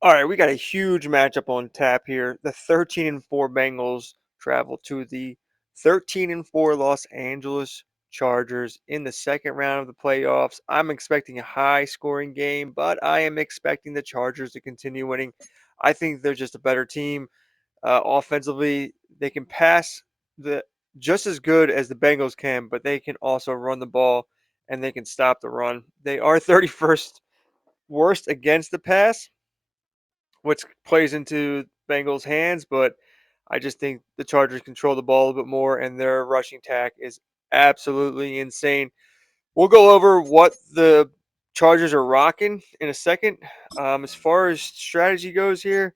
All right, we got a huge matchup on tap here. The 13-4 Bengals travel to the 13-4 Los Angeles Chargers in the second round of the playoffs. I'm expecting a high scoring game, but I am expecting the Chargers to continue winning. I think they're just a better team. Offensively, they can pass the just as good as the Bengals can, but they can also run the ball and they can stop the run. They are 31st worst against the pass, which plays into Bengals' hands, but I just think the Chargers control the ball a little bit more, and their rushing attack is absolutely insane. We'll go over what the Chargers are rocking in a second. As far as strategy goes here,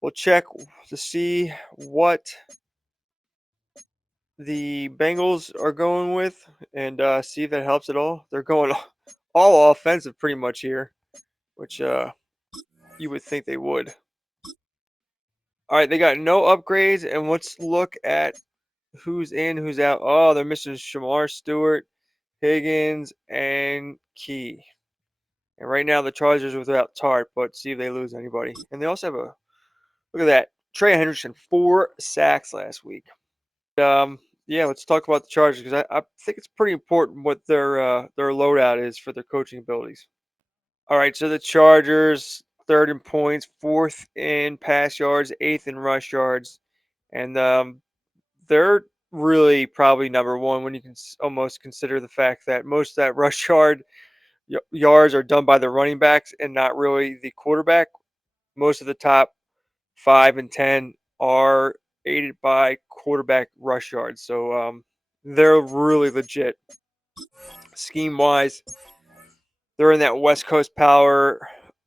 we'll check to see what the Bengals are going with and see if that helps at all. They're going all offensive pretty much here, which you would think they would. All right, they got no upgrades, and let's look at who's in, who's out. Oh, they're missing Shamar Stewart, Higgins, and Key. And right now the Chargers are without Tart, but see if they lose anybody. And they also have a look at that. Trey Henderson, 4 sacks last week. Yeah, let's talk about the Chargers because I think it's pretty important what their loadout is for their coaching abilities. All right, so the Chargers, third in points, fourth in pass yards, eighth in rush yards, and they're really probably number one when you can almost consider the fact that most of that rush yards are done by the running backs and not really the quarterback. Most of the top 5 and 10 are aided by quarterback rush yards, so they're really legit scheme wise. They're in that West Coast power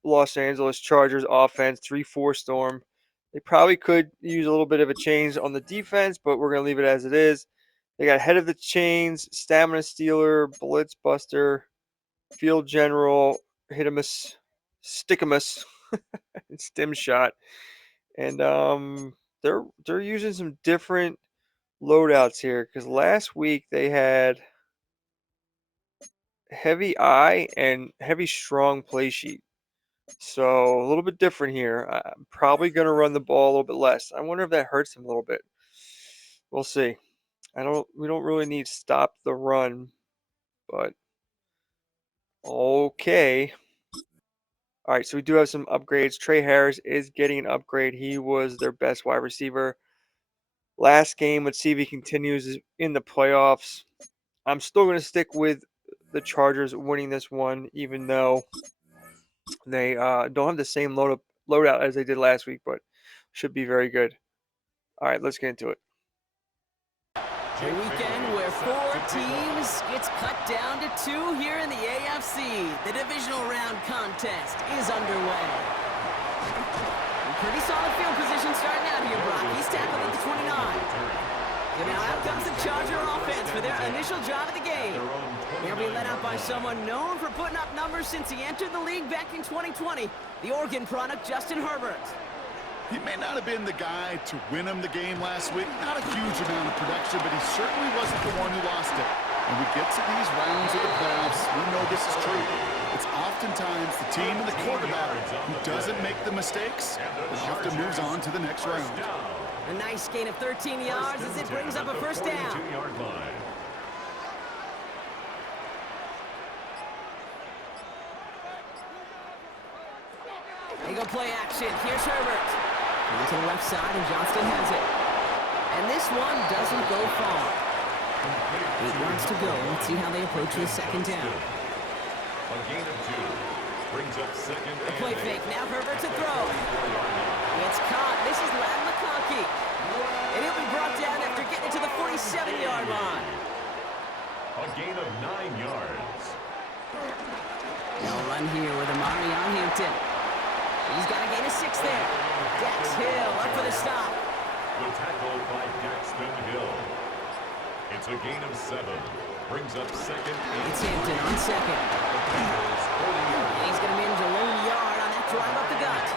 Los Angeles Chargers offense, 3-4 storm. They probably could use a little bit of a change on the defense, but we're going to leave it as it is. They got head of the chains, stamina stealer, blitz buster, field general, hitimus, stickamus, and stim shot. And they're using some different loadouts here because last week they had heavy eye and heavy strong play sheet. So a little bit different here. I'm probably going to run the ball a little bit less. I wonder if that hurts him a little bit. We'll see. We don't really need to stop the run, but okay. All right, so we do have some upgrades. Trey Harris is getting an upgrade. He was their best wide receiver last game. Let's see if he continues in the playoffs. I'm still going to stick with the Chargers winning this one, even though they don't have the same loadout as they did last week, but should be very good. All right, let's get into it. A weekend where 4 teams gets cut down to 2 here in the AFC. The divisional round contest is underway. Pretty solid field position starting out here, Brock. He's tackled at the 29. So now out comes the Charger offense for their initial drive of the game. They'll be led out by someone known for putting up numbers since he entered the league back in 2020, the Oregon product, Justin Herbert. He may not have been the guy to win him the game last week. Not a huge amount of production, but he certainly wasn't the one who lost it. When we get to these rounds of the playoffs, we know this is true. It's oftentimes the team and the quarterback who doesn't make the mistakes that often moves on to the next round. A nice gain of 13 yards as it brings up a first down. They go play action. Here's Herbert. Going to the left side, and Johnston has it. And this one doesn't go far. 8 yards to go. Let's see how they approach the second down. A gain of 2 brings up second. The play fake. Now Herbert to throw. It's caught. This is Ladd McConkey. And he'll be brought down after getting to the 47-yard line. A gain of 9 yards. No run here with Amari on Hampton. He's got a gain of 6 there. Dax Hill up for the stop. The tackle by Daxton Hill. It's a gain of 7. Brings up second. It's Hampton on second. And he's going to manage a lone yard on that drive up the gut.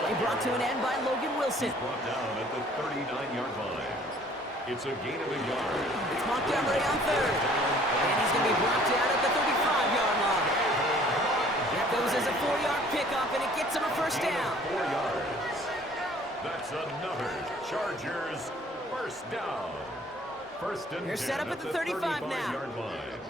Play brought to an end by Logan Wilson. He's brought down at the 39-yard line. It's a gain of 1 yard. It's Montgomery on third. And he's going to be brought down at the 35-yard line. That goes as a 4-yard pickup, and it gets him a first down. Chargers, first down. First and 10 They're set up at the 35 now. 35-yard line.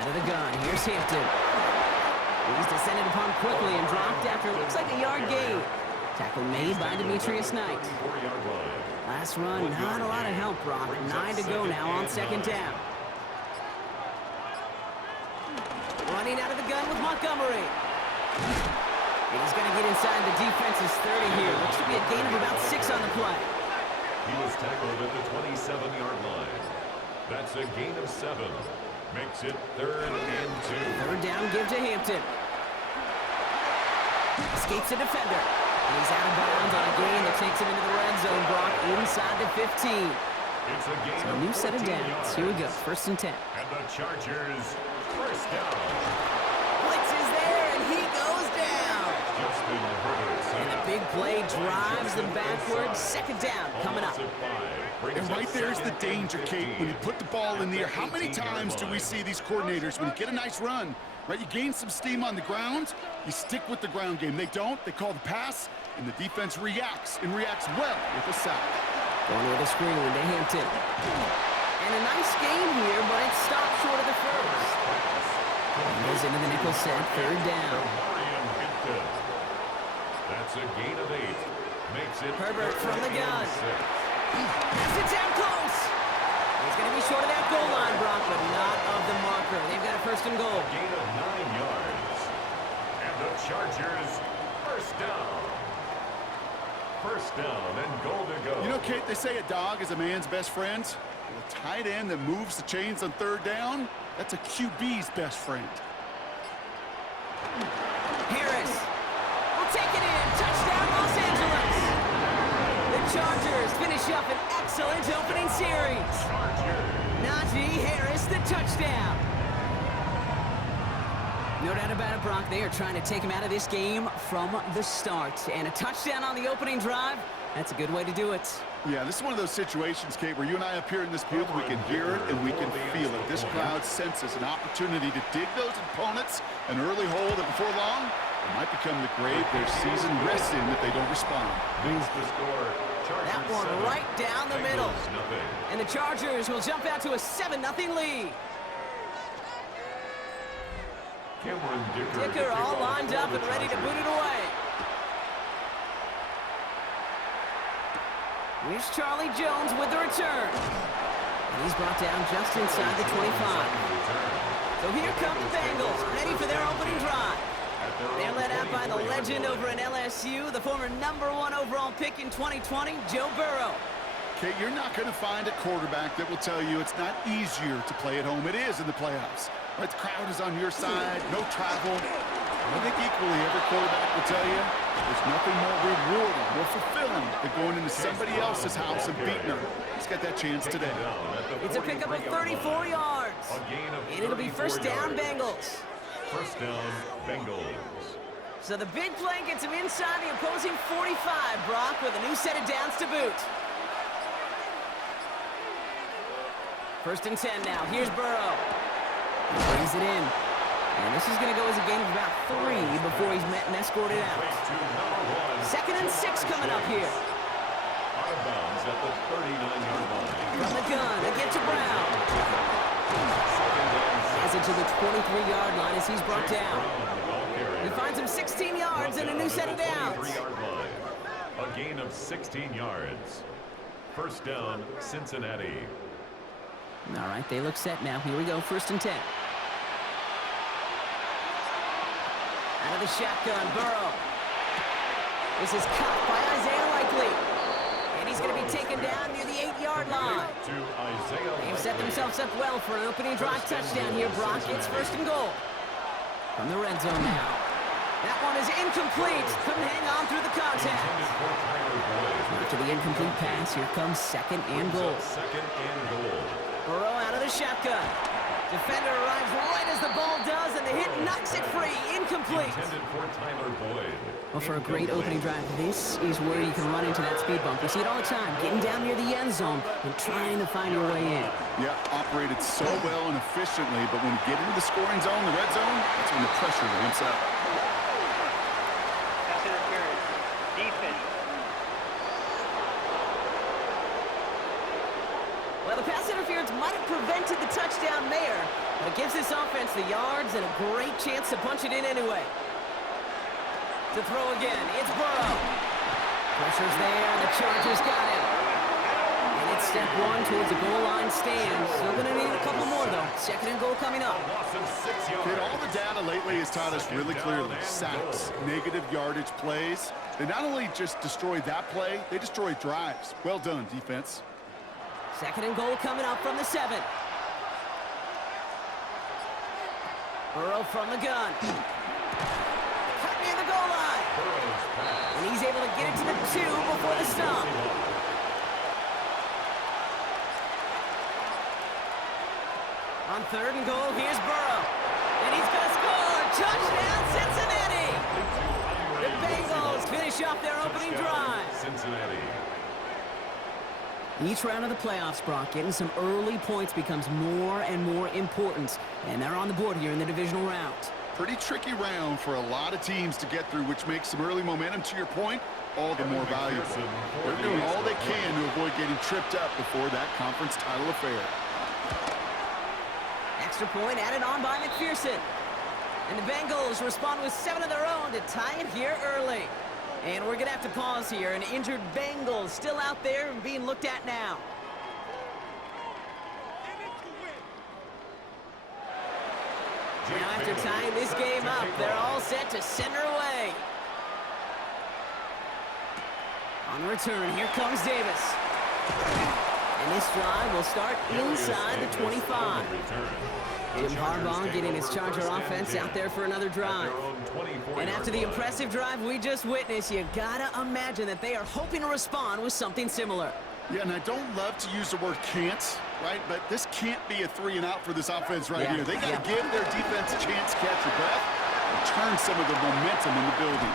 Out of the gun, here's Hampton. He's descended upon quickly and dropped after it looks like a yard gain. Tackle made by Demetrius Knight. 34-yard line. Last run, not a lot of help, Brock. 9 to go now on second down. Running out of the gun with Montgomery. He's going to get inside the defense's 30 here. Looks to be a gain of about 6 on the play. He was tackled at the 27-yard line. That's a gain of 7. Makes it 3rd and 2. Third down, give to Hampton. Escapes a defender. And he's out of bounds on a gain that takes him into the red zone, Brock, inside the 15. It's a gain So a of new set of 14 downs. yards. Here we go, first and 10. And the Chargers, first down. Blitz is there, and he goes down. Justin Herbert. And the big play drives them backwards. Second down coming up. And right there's the danger, Kate. When you put the ball in the air, how many times do we see these coordinators, when you get a nice run, right, you gain some steam on the ground, you stick with the ground game. They don't. They call the pass, and the defense reacts, and reacts well with a sack. Going with a screen to Hampton. And a nice game here, but it stopped short of the first. And goes into the nickel set, third down. That's a gain of 8. Makes it Herbert from the gun. 6. Has it down close. He's going to be short of that goal line, Brock, but not of the marker. They've got a first and goal. Gain of 9 yards. And the Chargers, first down. First down and goal to go. You know, Kate, they say a dog is a man's best friend. Well, a tight end that moves the chains on third down, that's a QB's best friend. Harris will take it in. Touchdown, Los Angeles. The Chargers finish up an excellent opening series. Najee Harris, the touchdown. No doubt about it, Brock. They are trying to take him out of this game from the start. And a touchdown on the opening drive, that's a good way to do it. Yeah, this is one of those situations, Kate, where you and I up here in this booth, we can hear it and we can feel it. This crowd senses an opportunity to dig those opponents an early hole that before long, it might become the grave their season rests in if they don't respond. Leads the score. Chargers That one 7, right down the middle. Bengals nothing. And the Chargers will jump out to a 7-0 lead. Cameron Dicker all lined up and ready to boot it away. Here's Charlie Jones with the return. And he's brought down just inside the 25. So here come the Bengals, ready for their opening drive. They're led out by the legend over in LSU, the former #1 overall pick in 2020, Joe Burrow. Kate, you're not going to find a quarterback that will tell you it's not easier to play at home. It is in the playoffs. Right, the crowd is on your side, no travel. I think equally every quarterback will tell you there's nothing more rewarding, more fulfilling than going into somebody else's house and beating them. He's got that chance today. It's a pickup of 34 yards. And it'll be first down, Bengals. First down, Bengals. So the big play gets him inside the opposing 45, Brock, with a new set of downs to boot. First and 10 now. Here's Burrow. He brings it in. And this is going to go as a gain of about 3 before he's met and escorted out. Second and 6 coming up here. Out of bounds at the 39-yard line. From the gun, they get to Brown. Has it to the 23-yard line as he's brought down. He finds him 16 yards and a new set of downs. A gain of 16 yards. First down, Cincinnati. All right, they look set now. Here we go, first and 10. Out of the shotgun, Burrow. This is caught by Isaiah Likely. And he's going to be taken down near the 8-yard line. They've set themselves up well for an opening drive touchdown here, Brock. It's first and goal. From the red zone now. That one is incomplete. Couldn't hang on through the contact. After the incomplete pass, here comes second and goal. Second and goal. Burrow out of the shotgun. Defender arrives right as the ball does, and the hit knocks it free. Incomplete. Intended for Tyler Boyd. Well, for a great opening drive, this is where you can run into that speed bump. You see it all the time, getting down near the end zone and trying to find your way in. Yeah, operated so well and efficiently, but when you get into the scoring zone, the red zone, that's when the pressure ramps up. prevented the touchdown there, but it gives this offense the yards and a great chance to punch it in anyway. To throw again, it's Burrow. Pressure's there, and the Chargers got him. And it's step one towards a goal line stand. Still going to need a couple more, though. Second and goal coming up. Okay, all the data lately has taught us really clearly. Sacks, negative yardage plays. They not only just destroy that play, they destroy drives. Well done, defense. Second and goal coming up from the 7. Burrow from the gun. Cut near the goal line. And he's able to get it to the 2 before the stop. On third and goal, here's Burrow. And he's going to score. Touchdown, Cincinnati! The Bengals finish off their opening drive. Cincinnati. Each round of the playoffs, Brock, getting some early points becomes more and more important. And they're on the board here in the divisional round. Pretty tricky round for a lot of teams to get through, which makes some early momentum, to your point, all the more valuable. They're doing all they can to avoid getting tripped up before that conference title affair. Extra point added on by McPherson. And the Bengals respond with 7 of their own to tie it here early. And we're going to have to pause here. An injured Bengals still out there and being looked at now. Now after tying this game up, they're all set to send her away. On return, here comes Davis. And this drive will start inside the 25. Jim Harbaugh getting his Charger offense out there for another drive. And after the impressive drive we just witnessed, you gotta imagine that they are hoping to respond with something similar. Yeah, and I don't love to use the word can't, right? But this can't be a 3 and out for this offense right here. They got to give their defense a chance to catch their breath and turn some of the momentum in the building.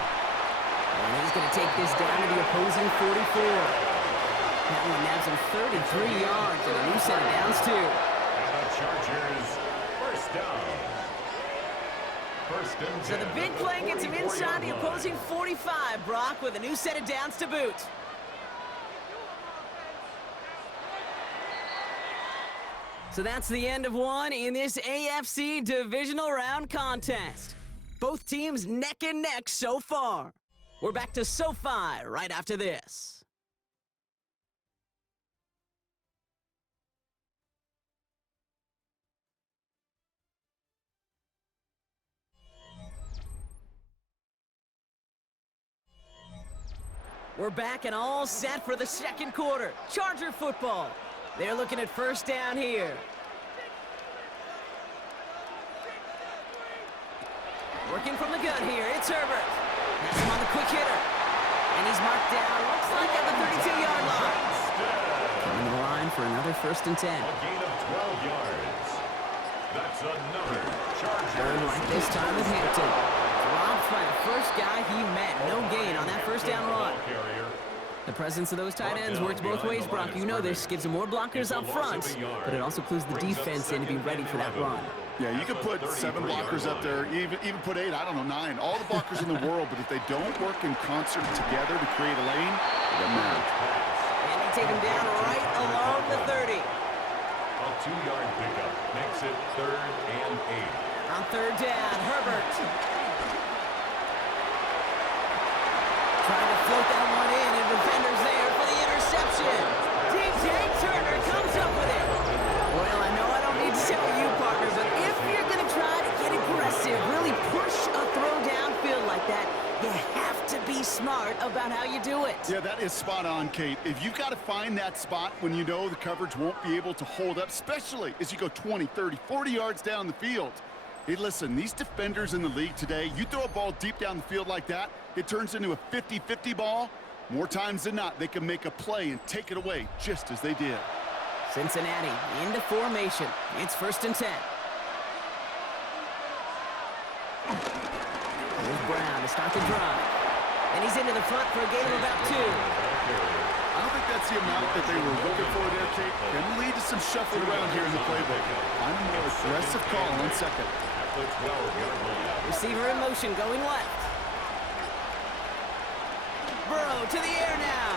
And he's going to take this down to the opposing 44. That one nabs him 33 yards and a new set of downs, too. And the Chargers, first down. First and 10. So the big play gets him inside the opposing 45, Brock, with a new set of downs to boot. So that's the end of one in this AFC Divisional Round contest. Both teams neck and neck so far. We're back to SoFi right after this. We're back and all set for the second quarter. Charger football. They're looking at first down here. Working from the gun here, it's Herbert. Has him on the quick hitter. And he's marked down, looks like at the 32-yard line. Coming to the line for another first and 10. A gain of 12 yards. That's another Charger. Third like this time with Hampton. Dropped by the first guy he met. No gain on that first down run. The presence of those tight ends works both ways, Brock. You know this. Gives them more blockers up front, but it also clues the defense in to be ready for that run. Yeah, you could put 7 blockers up there, even put 8, I don't know, 9. All the blockers in the world, but if they don't work in concert together to create a lane, it doesn't matter. And they take him down right along the 30. A 2-yard pickup makes it 3rd and 8. On third down, Herbert. Trying to float that one in, and defenders there for the interception. DJ Turner comes up with it. Well, I know I don't need to tell you, partner, but if you're going to try to get aggressive, really push a throw downfield like that, you have to be smart about how you do it. Yeah, that is spot on, Kate. If you've got to find that spot when you know the coverage won't be able to hold up, especially as you go 20, 30, 40 yards down the field. Hey, listen, these defenders in the league today, you throw a ball deep down the field like that, it turns into a 50-50 ball. More times than not, they can make a play and take it away just as they did. Cincinnati into formation. It's first and 10. Here's Brown to start the drive. And he's into the front for a gain of about 2. I don't think that's the amount that they were looking for there, Kate. Can lead to some shuffling around here in the playbook. I'm a more aggressive call on second. Receiver in motion going left. Burrow to the air now.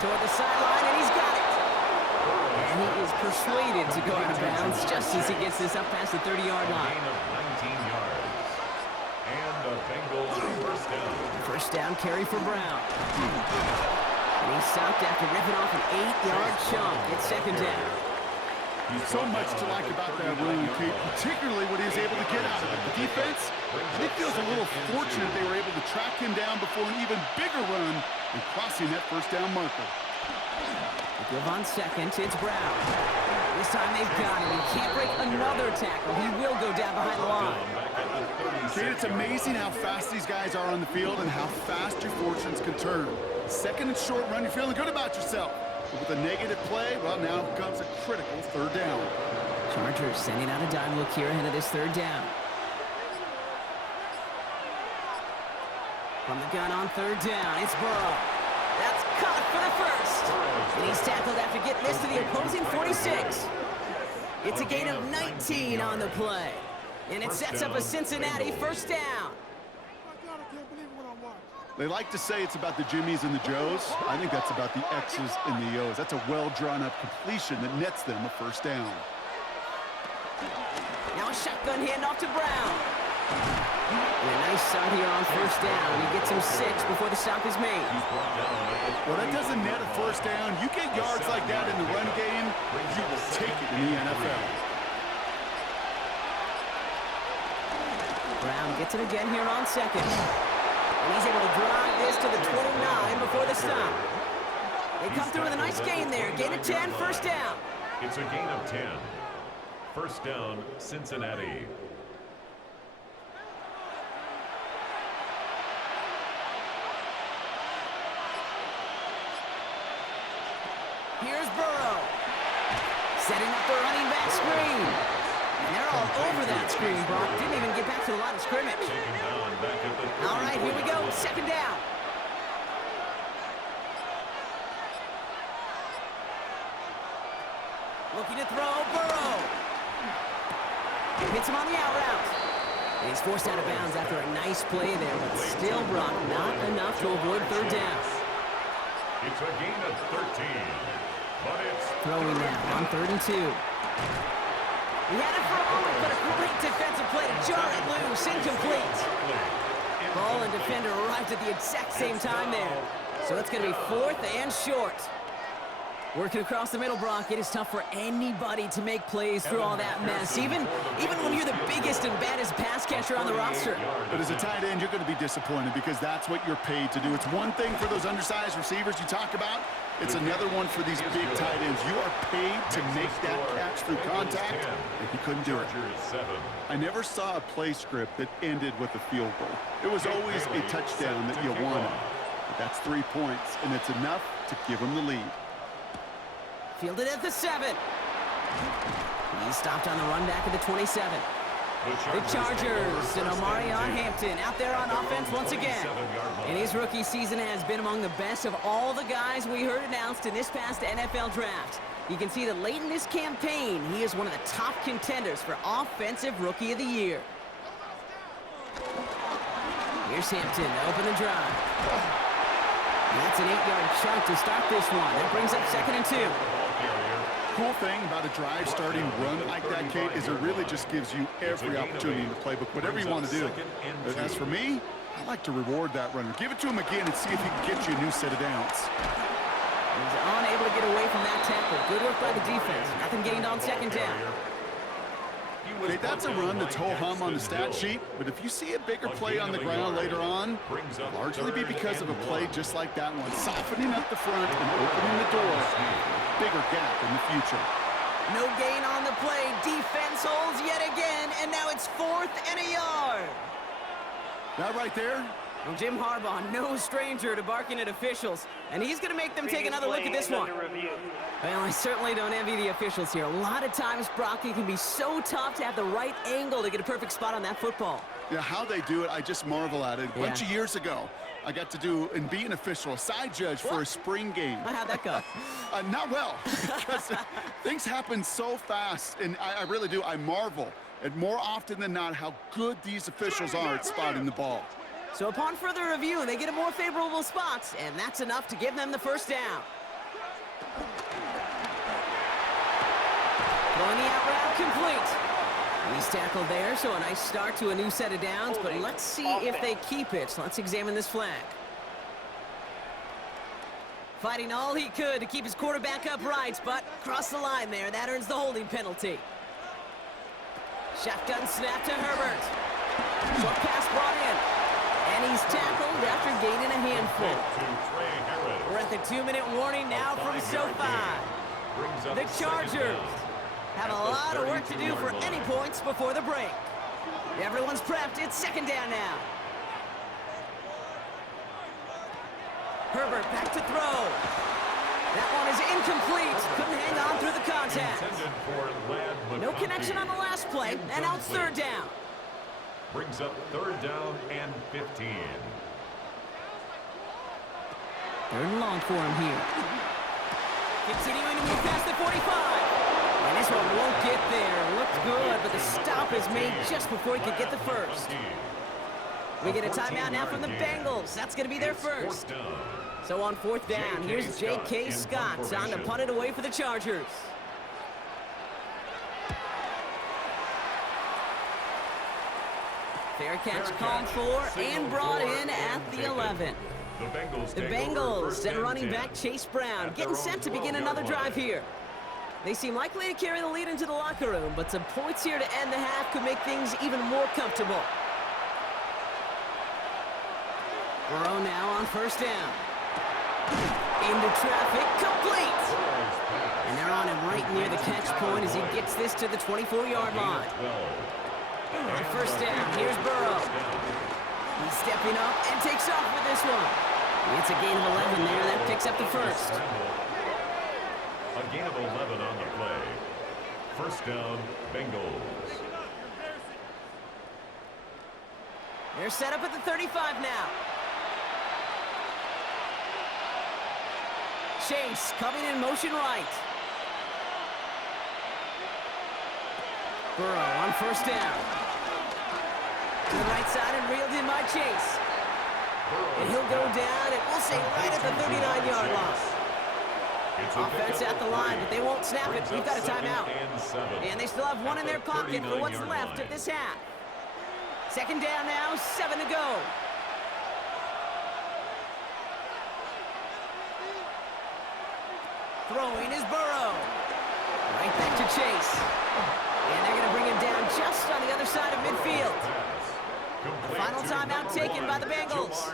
Toward the sideline, and he's got it. And he is persuaded to go out of bounds just as he gets this up past the 30-yard line. Gain of 19 yards. And the Bengals first down. First down carry for Brown. And he's stopped after ripping off an 8-yard chunk. It's second down. So much to like about that run, Kate, particularly what he was able to get out of it. The defense, it feels a little fortunate they were able to track him down before an even bigger run and crossing that first down marker. They give on second, it's Brown. This time they've got him. He can't break another tackle. He will go down behind the line. Kate, it's amazing how fast these guys are on the field and how fast your fortunes can turn. Second and short run, you're feeling good about yourself. But with a negative play, well, now comes a critical third down. Chargers sending out a dime look here ahead of this third down. From the gun on third down, it's Burrow. That's caught for the first. And he's tackled after getting this to the opposing 46. It's a gain of 19 on the play. And it sets up a Cincinnati first down. They like to say it's about the Jimmies and the Joes. I think that's about the X's and the O's. That's a well-drawn-up completion that nets them a first down. Now a shotgun handoff to Brown. And a nice start here on first down. He gets him 6 before the stop is made. Well, that doesn't net a first down. You get yards like that in the run game, you will take it in the NFL. Brown gets it again here on second. And he's able to drive this to the 29 before the stop. They come through with a nice gain there. Gain of 10, first down. It's a gain of 10. First down, Cincinnati. Here's Burrow. Setting up the running back screen. And they're all over that screen, Brock. Didn't even get back to the line of scrimmage. All right, here we go. Second down. Looking to throw, Burrow. Hits him on the out route. And he's forced out of bounds after a nice play there, but still, Brock, not enough to avoid third down. It's a gain of 13. But it's throwing now on 3rd and 2. He had it for a moment, but a great defensive play to jar it loose. Incomplete. Ball and defender arrived at the exact same time there. So it's going to be 4th and short. Working across the middle, Brock, it is tough for anybody to make plays through all that mess, even when you're the biggest and baddest pass catcher on the roster. But as a tight end, you're going to be disappointed because that's what you're paid to do. It's one thing for those undersized receivers you talk about. It's another one for these big tight ends. You are paid to make that catch through contact, and he couldn't do it. I never saw a play script that ended with a field goal. It was always a touchdown that you wanted. But that's 3 points, and it's enough to give them the lead. Fielded at the 7. He's stopped on the run back at the 27. The Chargers and Omarion Hampton out there on offense once again. And his rookie season has been among the best of all the guys we heard announced in this past NFL draft. You can see that late in this campaign, he is one of the top contenders for Offensive Rookie of the Year. Here's Hampton to open the drive. And that's an 8-yard chunk to start this one. That brings up 2nd and 2. Cool thing about a drive starting run like that, Kate, is it really just gives you every opportunity in the playbook, whatever you want to do. As for me, I like to reward that runner. Give it to him again and see if he can get you a new set of downs. He's unable to get away from that tackle. Good work by the defense. Nothing gained on 2nd down. Kate, that's a run that's ho-hum on the stat sheet, but if you see a bigger play on the ground later on, it'll largely be because of a play just like that one, softening up the front and opening the door. Bigger gap in the future. No gain on the play. Defense holds yet again, and now it's 4th and a yard. That right there? Well, Jim Harbaugh, no stranger to barking at officials, and he's going to make them take another look at this one. Well, I certainly don't envy the officials here. A lot of times, Brock, it can be so tough to have the right angle to get a perfect spot on that football. Yeah, how they do it, I just marvel at it. A bunch of years ago, I got to do and be an official, a side judge for a spring game. How'd that go? Not well, because things happen so fast, and I really do. I marvel at more often than not how good these officials are at spotting the ball. So upon further review, they get a more favorable spot, and that's enough to give them the first down. Throwing the out route complete. He's tackled there, so a nice start to a new set of downs, but let's see if they keep it. Let's examine this flag. Fighting all he could to keep his quarterback upright, but crossed the line there. That earns the holding penalty. Shotgun snap to Herbert. Short pass brought in. And he's tackled after gaining a handful. We're at the 2-minute warning now from SoFi. The Chargers have a lot of work to do for any points before the break. Everyone's prepped. It's second down now. Herbert back to throw. That one is incomplete. Couldn't hang on through the contact. No connection on the last play, and now it's third down. Brings up third down and 15. Third and long for him here. Continuing to move past the 45. And this one won't get there. Looked good, but the stop is made just before he could get the first. We get a timeout now from the Bengals. That's going to be their first. So on fourth down, here's J.K. Scott on to punt it away for the Chargers. Fair catch called for and brought in at the 11. The Bengals and running back Chase Brown getting set to begin another drive here. They seem likely to carry the lead into the locker room, but some points here to end the half could make things even more comfortable. Burrow now on first down. Into traffic, complete! And they're on him right near the catch point as he gets this to the 24-yard line. On first down, here's Burrow. He's stepping up and takes off with this one. It's a gain of 11 there. That picks up the first. A gain of 11 on the play. First down, Bengals. They're set up at the 35 now. Chase coming in motion right. Burrow on first down. To the right side and reeled in by Chase. And he'll go down, and we'll say right at the 39-yard line. Offense at the line, but they won't snap it. We've got a timeout. And they still have one in their pocket for what's left of this half. Second down now, 7 to go. Throwing is Burrow. Right back to Chase. And they're going to bring him down just on the other side of midfield. The final timeout taken by the Bengals.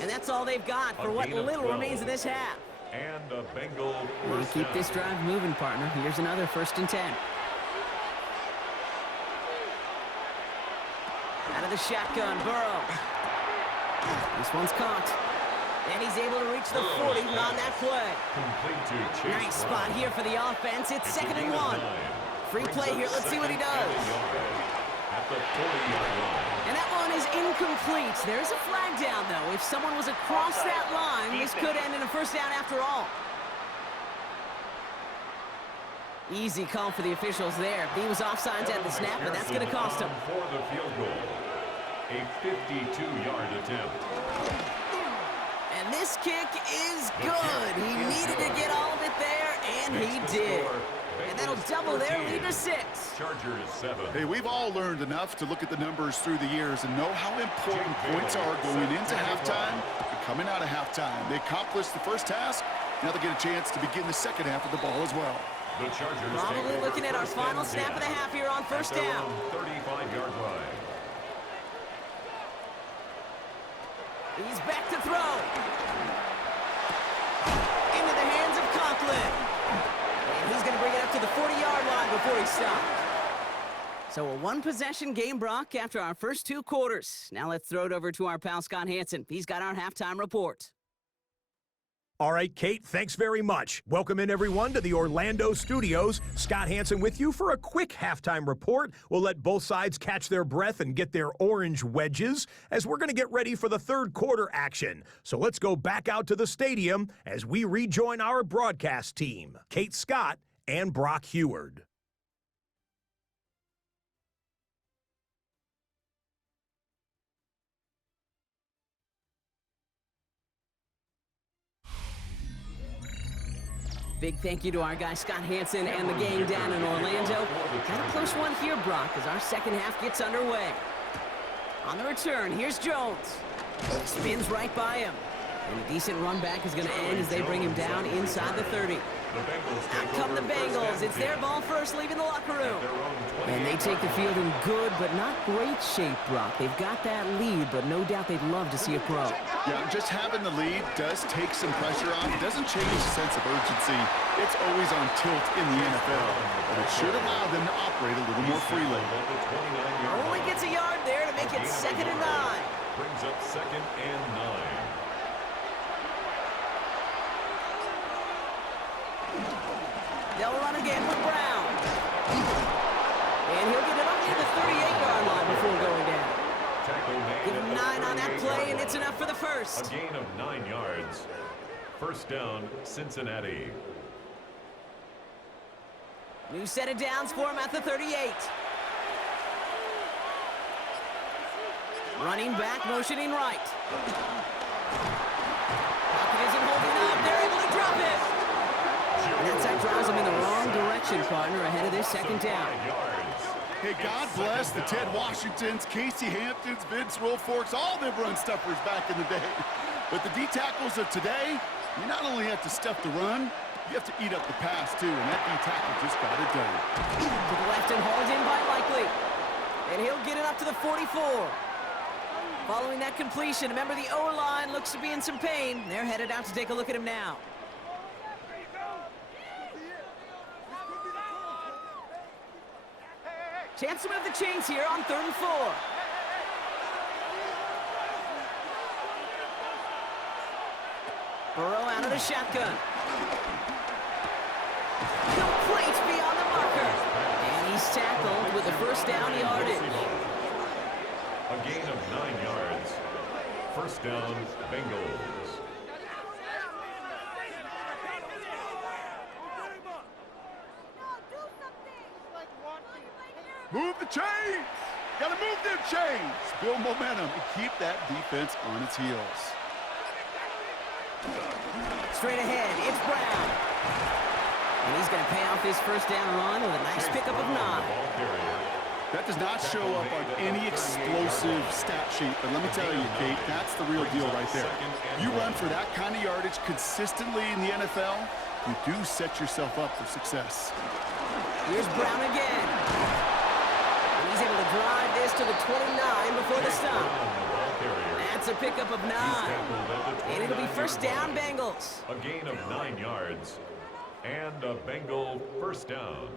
And that's all they've got for what little remains of this half. And a Bengal. We keep this drive moving, partner. Here's another 1st and 10. Out of the shotgun, Burrow. This one's caught. And he's able to reach the 40 on that play. Nice spot here for the offense. It's 2nd and 1. Free play here. Let's see what he does. At the 40-yard line. And that one is incomplete. There's a flag down, though. If someone was across that line, this could end in a first down after all. Easy call for the officials there. He was offsides at the snap, but that's going to cost him. For the field goal. A 52-yard attempt. And this kick is good. He needed to get all of it there, and he did. And that'll double their lead to 6. Chargers 7. Hey, we've all learned enough to look at the numbers through the years and know how important points are going into halftime and coming out of halftime. They accomplished the first task. Now they get a chance to begin the second half of the ball as well. The Chargers probably looking at our final snap of the half here on first down. 35-yard line. He's back to throw. Into the hands of Conklin. And he's going to bring it up to the 40-yard line before he stopped. So a one-possession game, Brock, after our first 2 quarters. Now let's throw it over to our pal Scott Hansen. He's got our halftime report. All right, Kate, thanks very much. Welcome in, everyone, to the Orlando studios. Scott Hansen with you for a quick halftime report. We'll let both sides catch their breath and get their orange wedges as we're going to get ready for the third quarter action. So let's go back out to the stadium as we rejoin our broadcast team, Kate Scott and Brock Heward. Big thank you to our guy Scott Hansen and the gang down in Orlando. Got a close one here, Brock, as our second half gets underway. On the return, here's Jones. Spins right by him. And a decent run back is going to end as they bring him down inside the 30. Out come the Bengals. It's their ball first, leaving the locker room. And they take the field in good but not great shape, Brock. They've got that lead, but no doubt they'd love to see it grow. Yeah, just having the lead does take some pressure off. It doesn't change the sense of urgency. It's always on tilt in the NFL, but it should allow them to operate a little more freely. Only gets a yard there to make it 2nd and 9. Brings up 2nd and 9. They'll run again with Brown. And he'll get it up near the 38-yard line before going down. Give him 9 on that play, and it's enough for the first. A gain of 9 yards. First down, Cincinnati. New set of downs for him at the 38. Running back, motioning right. Pocket isn't holding up. They're able to drop it. And that sack drives him in the wrong direction, partner, ahead of this second down. Hey, God bless the Ted Washingtons, Casey Hamptons, Vince Wilforks, all them run stuffers back in the day. But the D-tackles of today, you not only have to stuff the run, you have to eat up the pass, too, and that D-tackle just got it done. To the left and hauled in by Likely. And he'll get it up to the 44. Following that completion, remember the O-line looks to be in some pain. They're headed out to take a look at him now. Chance to move the chains here on 3rd and 4. Burrow out of the shotgun. Complete beyond the marker. And he's tackled with the first down yardage. A gain of 9 yards. First down, Bengals. Move the chains! Gotta move them chains! Build momentum and keep that defense on its heels. Straight ahead, it's Brown. And he's going to pay off his first down run with a nice pickup of 9. That does not show up on any explosive stat sheet, but let me tell you, Kate, that's the real deal right there. You run for that kind of yardage consistently in the NFL, you do set yourself up for success. Here's Brown again. And he's able to drive this to the 29 before the stop. That's a pickup of 9. And it'll be first down, Bengals. A gain of 9 yards. And a Bengal first down.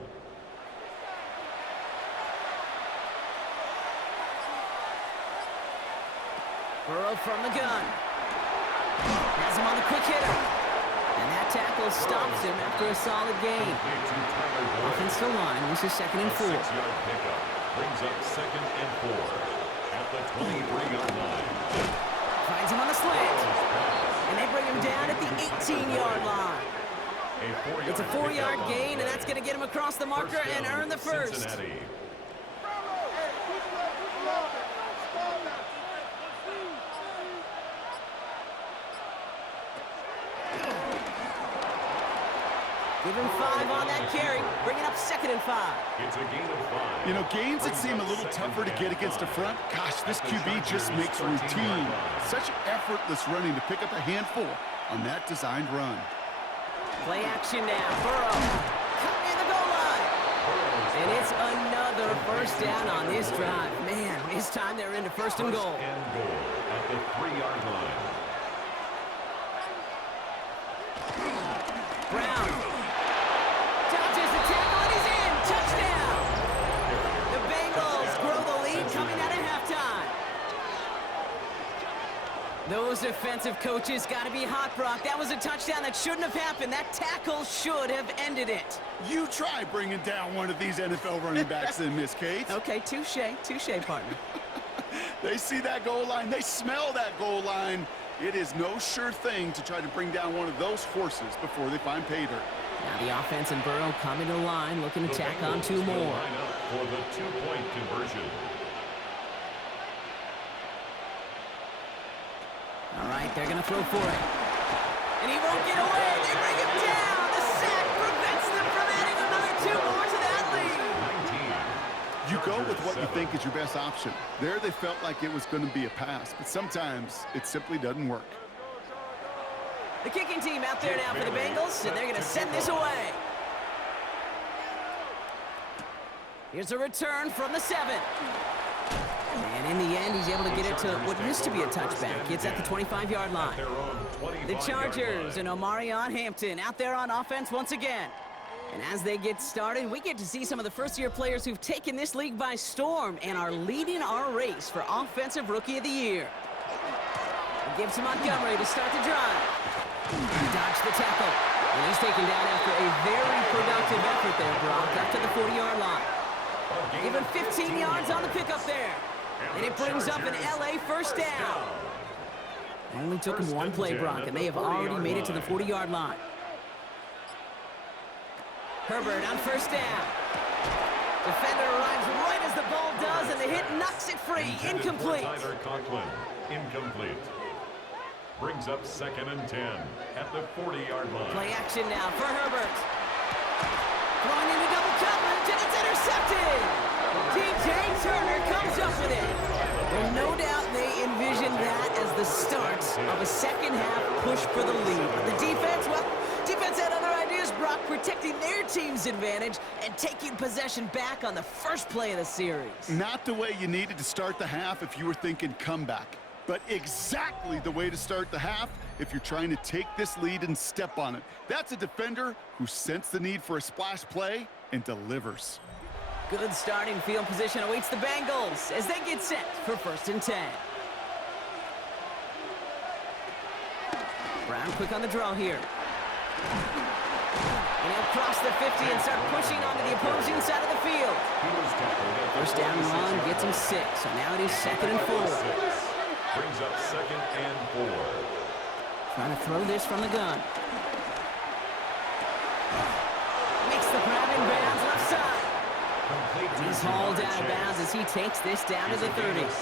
Burrow from the gun. Has him on the quick hitter. And that tackle stops him after a solid gain. Offensive line, this is 2nd and 4. 6-yard pickup brings up 2nd and 4 at the 23-yard line. Finds him on the slant. And they bring him down at the 18-yard line. It's a 4-yard gain, and that's going to get him across the marker and earn the first. Cincinnati. Give him 5 on that carry, bringing up 2nd and 5. It's a gain of 5. You know, gains that seem a little tougher to get against the front, gosh, this QB just makes routine. Such effortless running to pick up a handful on that designed run. Play action now, Burrow. Cut near the goal line. And it's another first down on this drive. Man, this time they're into 1st and goal. First and goal at the 3-yard line. Brown dodges the tackle and he's in. Touchdown. The Bengals grow the lead coming out of halftime. Those defensive coaches got to be hot, Brock. That was a touchdown that shouldn't have happened. That tackle should have ended it. You try bringing down one of these NFL running backs then, Miss Kate. Okay, touche, partner. They see that goal line. They smell that goal line. It is no sure thing to try to bring down one of those horses before they find pay dirt. Now the offense and Burrow coming to line, looking to tack on 2 more. Line up for the 2-point conversion. All right, they're going to throw for it. And he won't get away. They bring him down. The sack You go with what you think is your best option. There they felt like it was going to be a pass, but sometimes it simply doesn't work. The kicking team out there now for the Bengals, and they're going to send this away. Here's a return from the 7. And in the end, he's able to get it to what used to be a touchback. It's at the 25-yard line. The Chargers and Omarion Hampton out there on offense once again. And as they get started, we get to see some of the first-year players who've taken this league by storm and are leading our race for Offensive Rookie of the Year. He gives to Montgomery to start the drive. He dodged the tackle. And he's taken down after a very productive effort there, Brock, up to the 40-yard line. Give him 15 yards on the pickup there. And it brings up an LA first down. Only took him one play, Brock, and they have already made it to the 40-yard line. Herbert on first down. Defender arrives right as the ball does, and the hit knocks it free. Incomplete. Incomplete. Brings up 2nd and 10 at the 40-yard line. Play action now for Herbert. Throwing into double coverage, and it's intercepted. DJ Turner comes up with it. Well, no doubt they envisioned that as the start of a second-half push for the lead. The defense, well, defense had other ideas, Brock, protecting their team's advantage and taking possession back on the first play of the series. Not the way you needed to start the half if you were thinking comeback, but exactly the way to start the half if you're trying to take this lead and step on it. That's a defender who sensed the need for a splash play and delivers. Good starting field position awaits the Bengals as they get set for 1st and 10. Brown quick on the draw here. And he'll cross the 50 and start pushing onto the opposing side of the field. First down run gets him 6, so now it is 2nd and 4. Brings up 2nd and 4. Trying to throw this from the gun. Makes the grab in bounds left side. He's hauled out of bounds as he takes this down to the 30. 17 yards.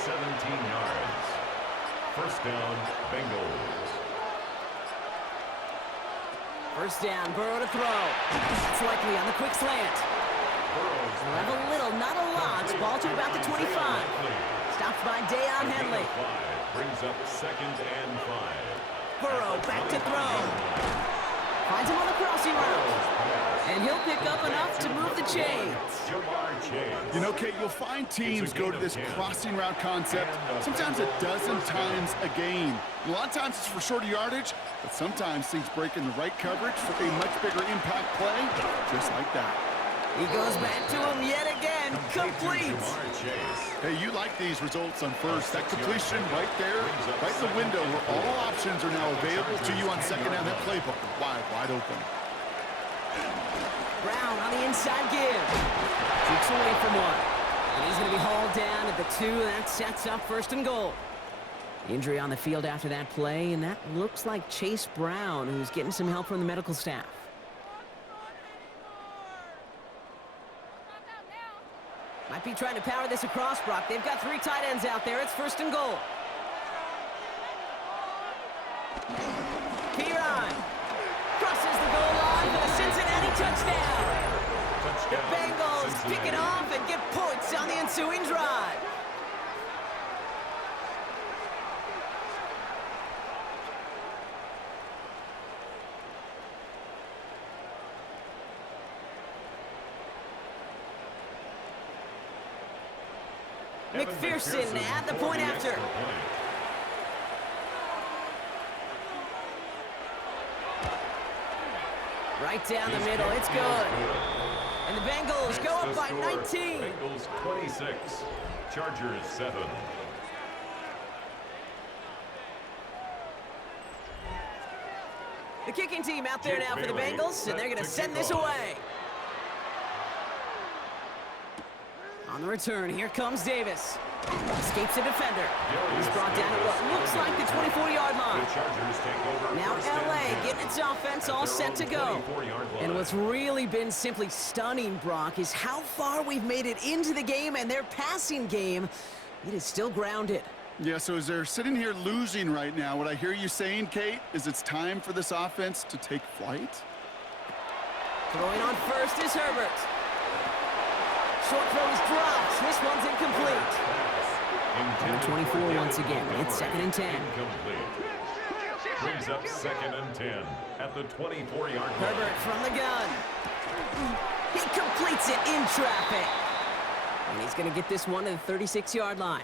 First down, Bengals. First down, Burrow to throw. That's likely on the quick slant. He'll have a little, not a lot. Ball to about the 25. Stopped by Deion Henley. Brings up 2nd and 5. Burrow back to throw. Finds him on the crossing route. And he'll pick up enough to move the chains. You know, Kate, you'll find teams go to this crossing route concept sometimes a dozen times a game. A lot of times it's for shorter yardage, but sometimes things break in the right coverage for a much bigger impact play, just like that. He goes back to him yet again. Complete. Hey, you like these results on first. That completion right there, right in the window where all options are now available to you on second down. That playbook wide open. Brown on the inside give. Keeps away from one. And he's going to be hauled down at the 2. That sets up 1st and goal. Injury on the field after that play, and that looks like Chase Brown, who's getting some help from the medical staff. Might be trying to power this across, Brock. They've got 3 tight ends out there. It's 1st and goal. Piron crosses the goal line for the Cincinnati touchdown. The Bengals pick it off and get points on the ensuing drive. McPherson at the point after. Right down the middle, it's good. And the Bengals go up by 19. Bengals 26, Chargers 7. The kicking team out there now for the Bengals, and they're going to send this away. On the return, here comes Davis. Escapes a defender. He's brought down at what looks like the 24-yard line. Now LA getting its offense all set to go. And what's really been simply stunning, Brock, is how far we've made it into the game, and their passing game, it is still grounded. Yeah, so as they're sitting here losing right now, what I hear you saying, Kate, is it's time for this offense to take flight? Throwing on first is Herbert. Short throw is dropped. This one's incomplete. Number 24 once again. It's 2nd and 10. Incomplete. Brings up 2nd and 10 at the 24-yard line. Herbert from the gun. He completes it in traffic. And he's going to get this one to the 36-yard line.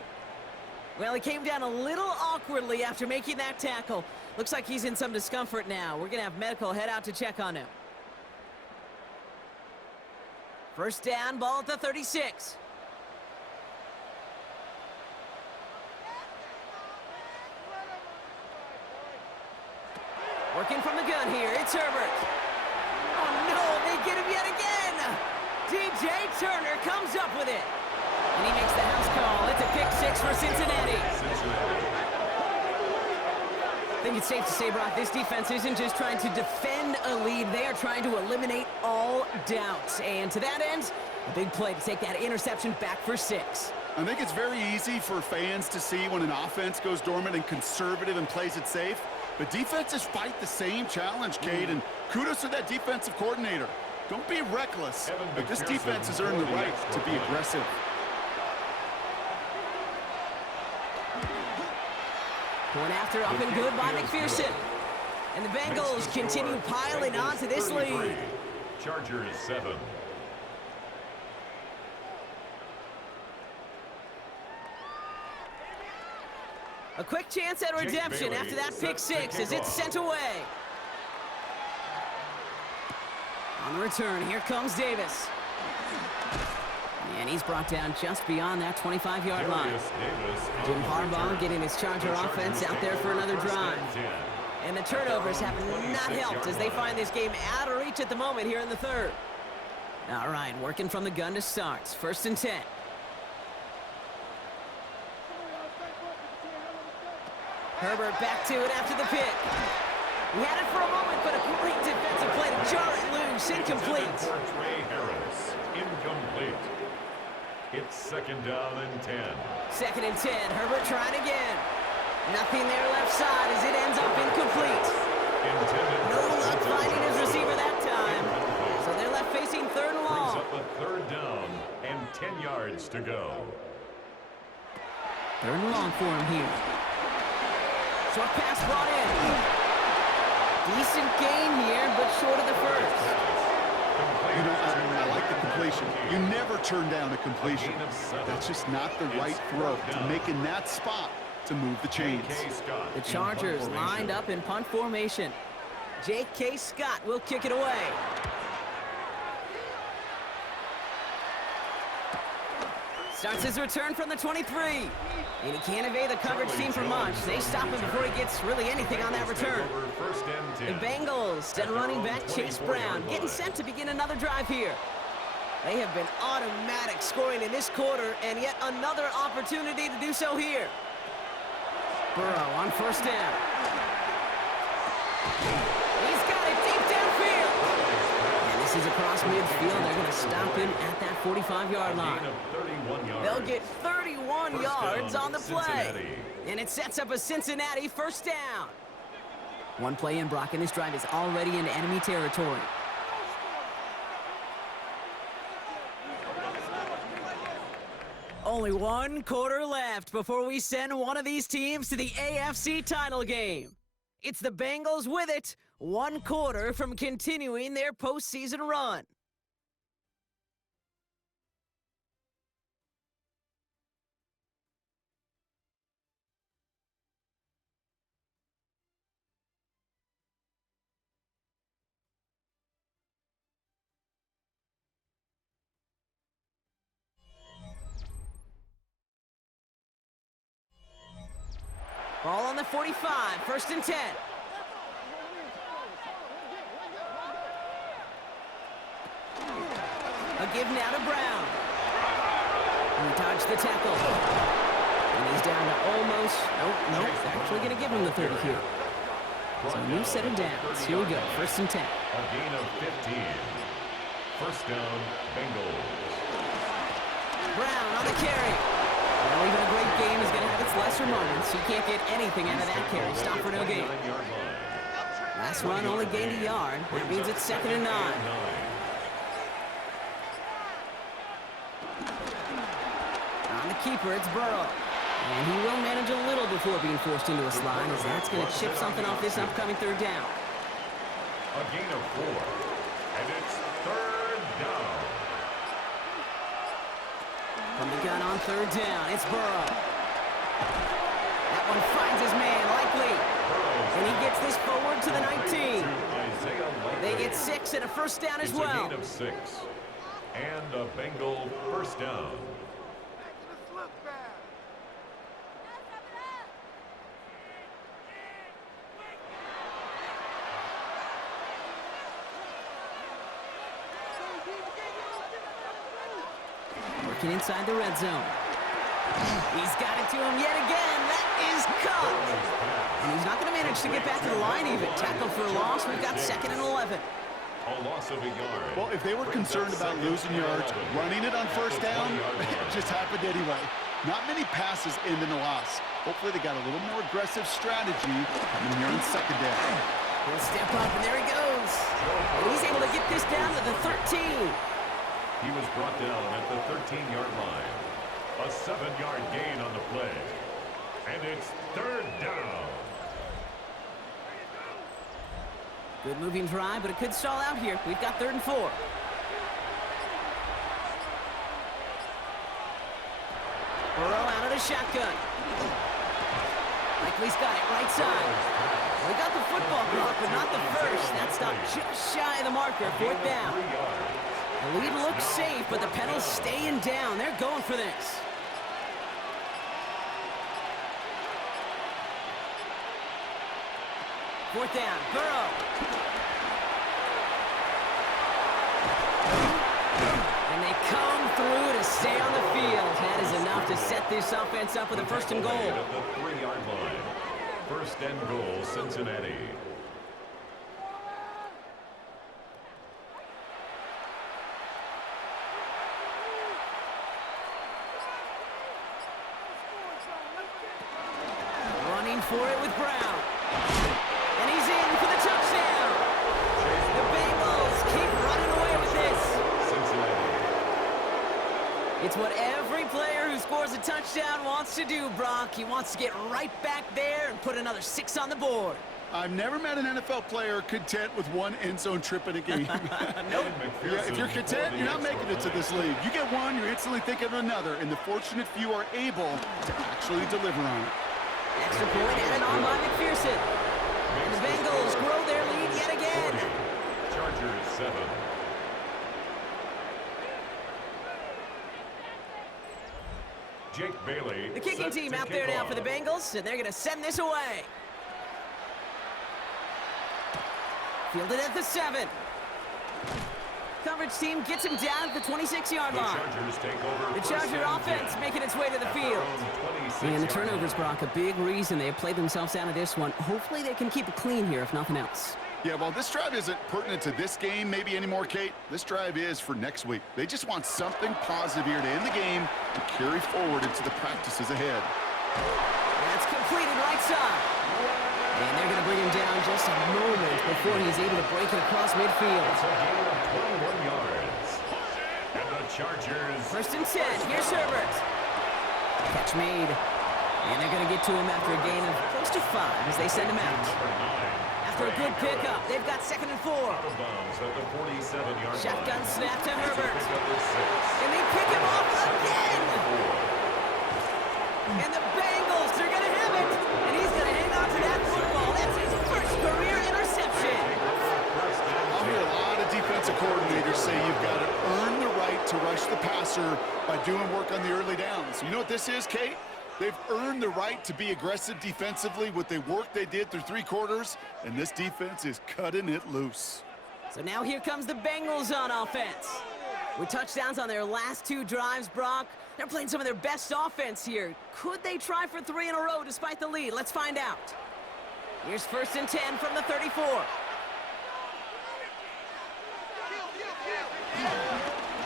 Well, he came down a little awkwardly after making that tackle. Looks like he's in some discomfort now. We're going to have medical head out to check on him. First down, ball at the 36. Working from the gun here, it's Herbert. Oh no, they get him yet again! DJ Turner comes up with it. And he makes the house call. It's a pick 6 for Cincinnati. I think it's safe to say, Brock, this defense isn't just trying to defend a lead. They are trying to eliminate all doubts. And to that end, a big play to take that interception back for 6. I think it's very easy for fans to see when an offense goes dormant and conservative and plays it safe. But defenses fight the same challenge, Cade, and kudos to that defensive coordinator. Don't be reckless, but this defense has earned the right to be aggressive. Going after, up and good by McPherson. And the Bengals continue piling on to this lead. Chargers 7. A quick chance at redemption after that pick 6 as it's sent away. On the return, here comes Davis. And he's brought down just beyond that 25-yard line. Jim Harbaugh getting his Charger offense out there for another drive. And the turnovers have not helped as they find this game out of reach at the moment here in the third. All right, working from the gun to start. 1st and 10. Herbert back to it after the pick. He had it for a moment, but a great defensive play to jar it loose. Incomplete. Trey Harris. Incomplete. It's 2nd down and 10. 2nd and 10. Herbert trying again. Nothing there left side as it ends up incomplete. No luck finding his receiver that time. So they're left facing 3rd and long. Brings up a 3rd down and 10 yards to go. 3rd and long for him here. Short pass brought in. Decent gain here, but short of the first. You know, I like the completion. You never turn down a completion. That's just not the right throw to make in that spot to move the chains. The Chargers lined up in punt formation. J.K. Scott will kick it away. Starts his return from the 23. And he can't evade the coverage team for much. They stop him before he gets really anything on that return. The Bengals send running back Chase Brown getting sent to begin another drive here. They have been automatic scoring in this quarter, and yet another opportunity to do so here. Burrow on 1st down. He's got it deep downfield. And this is across midfield. They're going to stop him at that 45-yard line. They'll get 31 yards on the play. And it sets up a Cincinnati 1st down. One play in, Brock, and this drive is already into enemy territory. Only 1 quarter left before we send one of these teams to the AFC title game. It's the Bengals with it, 1 quarter from continuing their postseason run. Ball on the 45, 1st and 10. A give now to Brown. He dodged the tackle. And he's down to almost, nope, actually going to give him the 30 here. So a new set of downs. Here we go, 1st and 10. A gain of 15. 1st down, Bengals. Brown on the carry. Well, even a great game is going to have its lesser moments. He can't get anything out of that carry. Stop for no gain. Last run only gained a yard. That means it's 2nd and 9. keeper, it's Burrow. And he will manage a little before being forced into a slide, as that's going to chip something off this upcoming third down. A gain of 4. And it's third down. From the gun on third down, it's Burrow. That one finds his man, Likely. And he gets this forward to the 19. They get 6 and a first down as well. It's a gain of 6. And a Bengal first down. Working inside the red zone. He's got it to him yet again. That is caught. And he's not going to manage to get back to the line even. Tackle for a loss. We've got 2nd and 11. A loss of a yard. Well, if they were concerned about losing yards, running it on first down, it just happened anyway. Not many passes end in a loss. Hopefully they got a little more aggressive strategy coming here on second down. He'll step up, and there he goes. And he's able to get this down to the 13. He was brought down at the 13-yard line. A 7-yard gain on the play. And it's third down. Good moving drive, but it could stall out here. We've got 3rd and 4. Burrow out of the shotgun. Likely's got it right side. We got the football block, but not the first. That stopped just shy of the marker. 4th down. The lead looks safe, but the Penals staying down. They're going for this. Fourth down, Burrow. And they come through to stay on the field. That is enough to set this offense up with a 1st and goal. At the 3-yard line. 1st and goal, Cincinnati. Running for it with Brown. And he's in for the touchdown. The Bengals keep running away with this. Cincinnati. It's what every player who scores a touchdown wants to do, Brock. He wants to get right back there and put another 6 on the board. I've never met an NFL player content with one end zone trip in a game. Nope. Yeah, if you're content, you're not making it to this league. You get one, you're instantly thinking of another, and the fortunate few are able to actually deliver on it. Extra point added on by McPherson. And the Bengals grow their lead yet again. Chargers 7. Jake Bailey. The kicking set team to out kick there now off. for the Bengals, and they're going to send this away. Fielded at the 7. Coverage team gets him down at the 26-yard The line. Chargers take over. The first Charger and offense 10 making its way to the at their field. own 26 And the yard turnovers, line. Brock, a big reason they have played themselves out of this one. Hopefully they can keep it clean here, if nothing else. Yeah, well, this drive isn't pertinent to this game maybe anymore, Kate. This drive is for next week. They just want something positive here to end the game and carry forward into the practices ahead. That's completed right side. And they're going to bring him down just a moment before he's able to break it across midfield. It's a gain of 21 yards. And the Chargers. 1st and 10. Here's Herbert. Catch made. And they're going to get to him after a gain of close to 5 as they send him out. Number 9. After a good pickup, they've got 2nd and 4. Out of bounds at the 47-yard line. Shotgun snap to Herbert. Pick up his 6. And they pick him off again. And the Bengals are going to have it. And he's going to hang on to that football. That's his first career interception. I'll hear a lot of defensive coordinators say you've got to earn the right to rush the passer by doing work on the early downs. You know what this is, Kate? They've earned the right to be aggressive defensively with the work they did through 3 quarters, and this defense is cutting it loose. So now here comes the Bengals on offense. With touchdowns on their last 2 drives, Brock, they're playing some of their best offense here. Could they try for 3 in a row despite the lead? Let's find out. Here's 1st and 10 from the 34.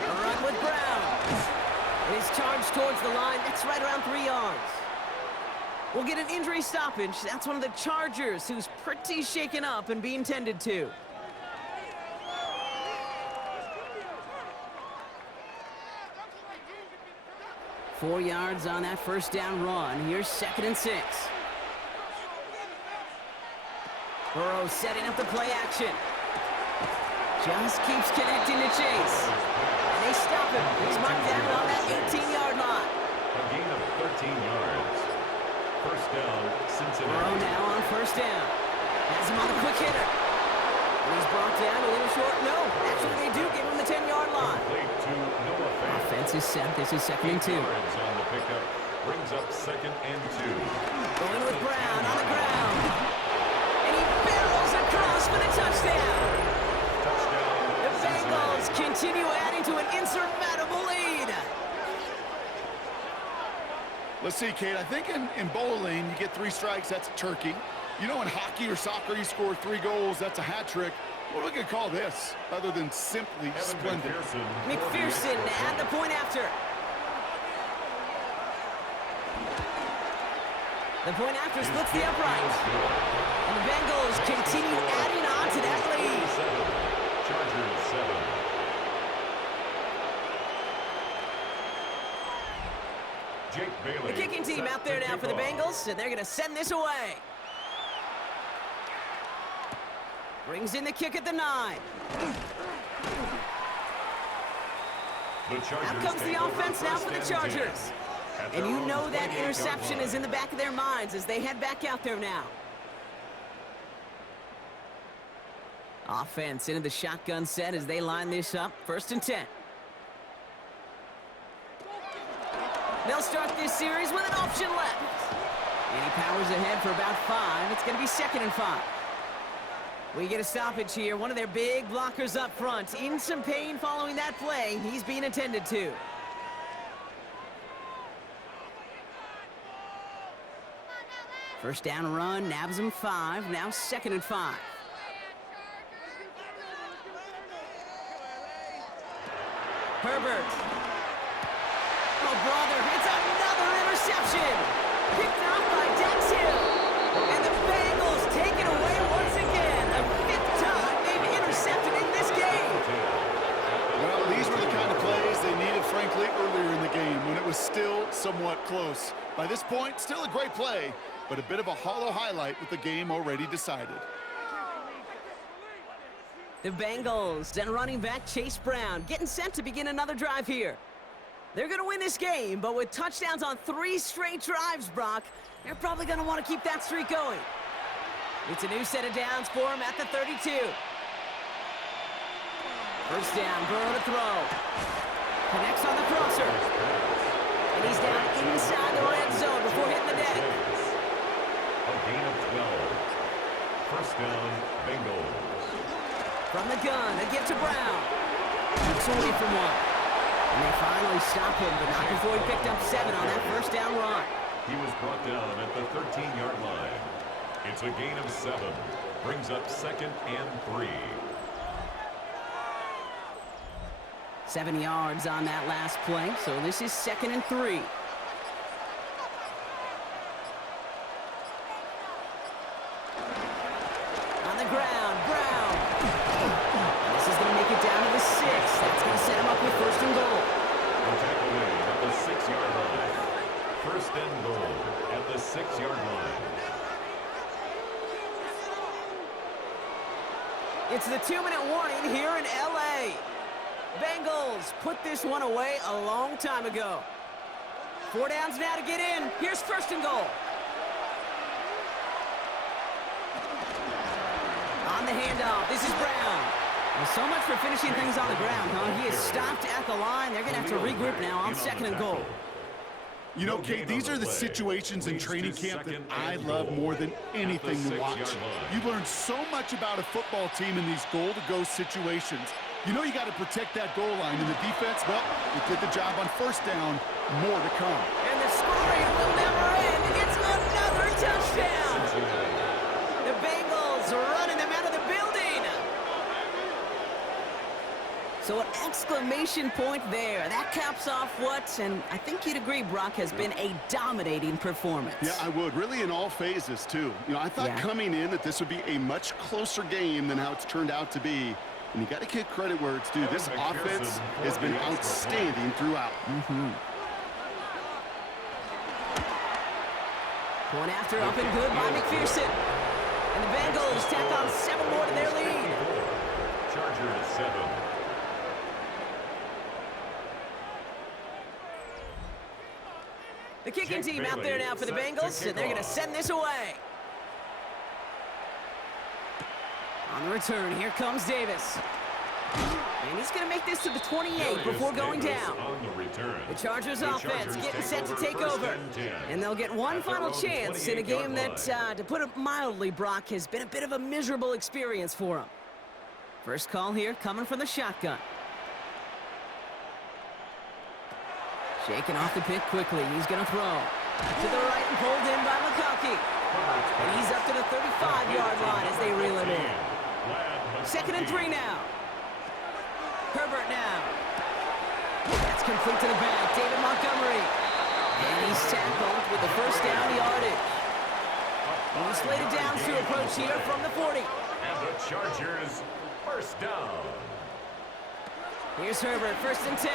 A run with Brown. It is charged towards the line. That's right around 3 yards. We'll get an injury stoppage. That's one of the Chargers who's pretty shaken up and being tended to. 4 yards on that first down run. Here's 2nd and 6. Burrow setting up the play action. Just keeps connecting to Chase. And they stop him. He's marked down on that 18-yard line. A gain of 13 yards. First down, Cincinnati. Burrow now on first down. Has him on a quick hitter. And he's brought down a little short. No, actually they do give him the 10-yard line. Complete to Noah Fant. Offense is set. This is 2nd and 2. Yards on the pickup. Brings up 2nd and 2. Going with Brown on the ground. And he barrels across for the touchdown. Touchdown. The Bengals continue adding to an insurmountable lead. Let's see, Kate. I think in bowling, you get 3 strikes, that's a turkey. You know, in hockey or soccer, you score 3 goals, that's a hat trick. What are we going to call this, other than simply splendid? McPherson at the point after. The point after splits the upright. And the Bengals continue adding on to that lead. Chargers 7. Jake Bailey. The kicking team out there now for the Bengals, and they're going to send this away. Brings in the kick at the 9. Out comes the offense now for the Chargers. And you know that interception is in the back of their minds as they head back out there now. Offense into the shotgun set as they line this up. 1st and 10. They'll start this series with an option left. And he powers ahead for about 5. It's going to be 2nd and 5. We get a stoppage here. One of their big blockers up front. In some pain following that play. He's being attended to. First down run, nabs him 5. Now 2nd and 5. Herbert. Oh, brother, it's another interception. Picked off by Dax Hill. And the Bengals take it away once again. The 5th time they've intercepted in this game. Well, these were the kind of plays they needed, frankly, earlier in the game when it was still somewhat close. By this point, still a great play, but a bit of a hollow highlight with the game already decided. The Bengals and running back Chase Brown getting set to begin another drive here. They're going to win this game, but with touchdowns on 3 straight drives, Brock, they're probably going to want to keep that streak going. It's a new set of downs for him at the 32. First down, Burrow to throw. Connects on the crosser. And he's down inside the red zone before hitting the deck. A gain of 12. First down, Bengals. From the gun, a give to Brown. It's away from 1. And they finally stop him, but not before he picked up 7 on that first down run. He was brought down at the 13-yard line. It's a gain of 7. Brings up 2nd and 3. 7 yards on that last play, so this is 2nd and 3. On the ground, Brown. And this is going to make it down to the 6. That's going to set him up with 1st and goal. The tackle made at the 6-yard line. 1st and goal at the 6-yard line. It's the 2-minute warning here in L.A. Bengals put this one away a long time ago. 4 downs now to get in. Here's 1st and goal. On the handoff, this is Brown. Well, so much for finishing things on the ground, huh? He is stopped at the line. They're going to have to regroup now on 2nd and goal. You know, Kate, these are the situations in training camp that I love more than anything to watch. You learn so much about a football team in these goal-to-go situations. You know you got to protect that goal line. And the defense, well, they did the job on 1st down. More to come. And the scoring will never end. It's another touchdown. The Bengals are running them out of the building. So an exclamation point there. That caps off what, and I think you'd agree, Brock, has been a dominating performance. Yeah, I would. Really in all phases, too. You know, I thought coming in that this would be a much closer game than how it's turned out to be. And you got to give credit where it's due. This offense has been outstanding throughout. Point after up and good by McPherson. And the Bengals tack on 7 more to their lead. Chargers 7. The kicking team out there now for the Bengals, and they're going to send this away. On the return, here comes Davis. And he's going to make this to the 28 before going down. The Chargers offense getting set to take over. And they'll get one final chance in a game that, to put it mildly, Brock, has been a bit of a miserable experience for them. First call here coming from the shotgun. Shaking off the pick quickly. He's going to throw. To the right and pulled in by McConkey. And he's up to the 35-yard line as they reel him in. 2nd and 3 now. Herbert now. That's complete to the back. David Montgomery. And he's tackled with the first down yardage. And he's slated down to approach here from the 40. And the Chargers first down. Here's Herbert, 1st and 10.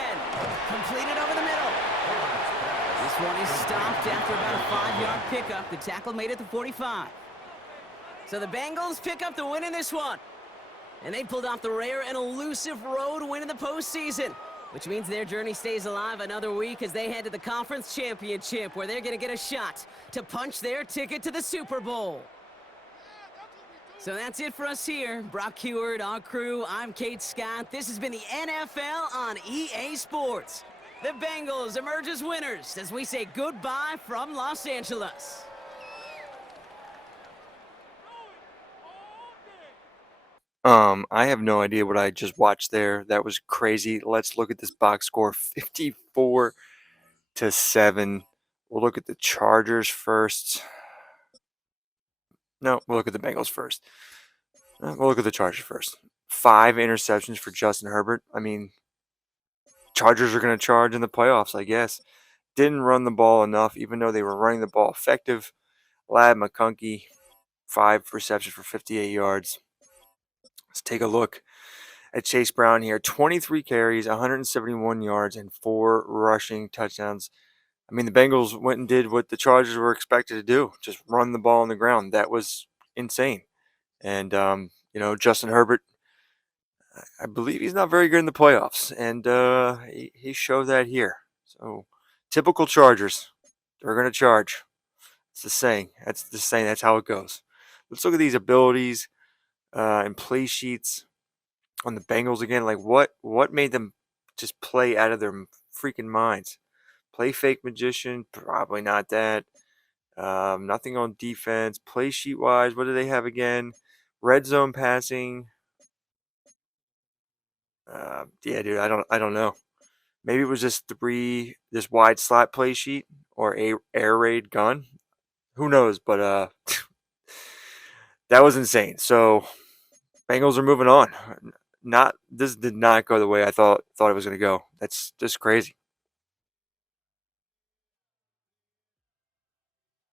Completed over the middle. This one is stopped after about a 5-yard pickup. The tackle made it to 45. So the Bengals pick up the win in this one. And they pulled off the rare and elusive road win in the postseason, which means their journey stays alive another week as they head to the conference championship, where they're going to get a shot to punch their ticket to the Super Bowl. So that's it for us here. Brock Heward, our crew, I'm Kate Scott. This has been the NFL on EA Sports. The Bengals emerge as winners as we say goodbye from Los Angeles. I have no idea what I just watched there. That was crazy. Let's look at this box score, 54-7. We'll look at the Chargers first. No, we'll look at the Bengals first. We'll look at the Chargers first. 5 interceptions for Justin Herbert. I mean, Chargers are going to charge in the playoffs, I guess. Didn't run the ball enough, even though they were running the ball effective. Lad McConkey, 5 receptions for 58 yards. Let's take a look at Chase Brown here. 23 carries, 171 yards, and 4 rushing touchdowns. I mean, the Bengals went and did what the Chargers were expected to do, just run the ball on the ground. That was insane. And, Justin Herbert, I believe he's not very good in the playoffs, and he showed that here. So, typical Chargers. They're going to charge. It's the saying. That's the saying. That's how it goes. Let's look at these abilities and play sheets on the Bengals again. Like, what made them just play out of their freaking minds? Play fake magician? Probably not that. Nothing on defense. Play sheet wise, what do they have again? Red zone passing. Yeah, dude, I don't know. Maybe it was just this wide slot play sheet or a air raid gun. Who knows? But that was insane. So Bengals are moving on. This did not go the way I thought it was going to go. That's just crazy.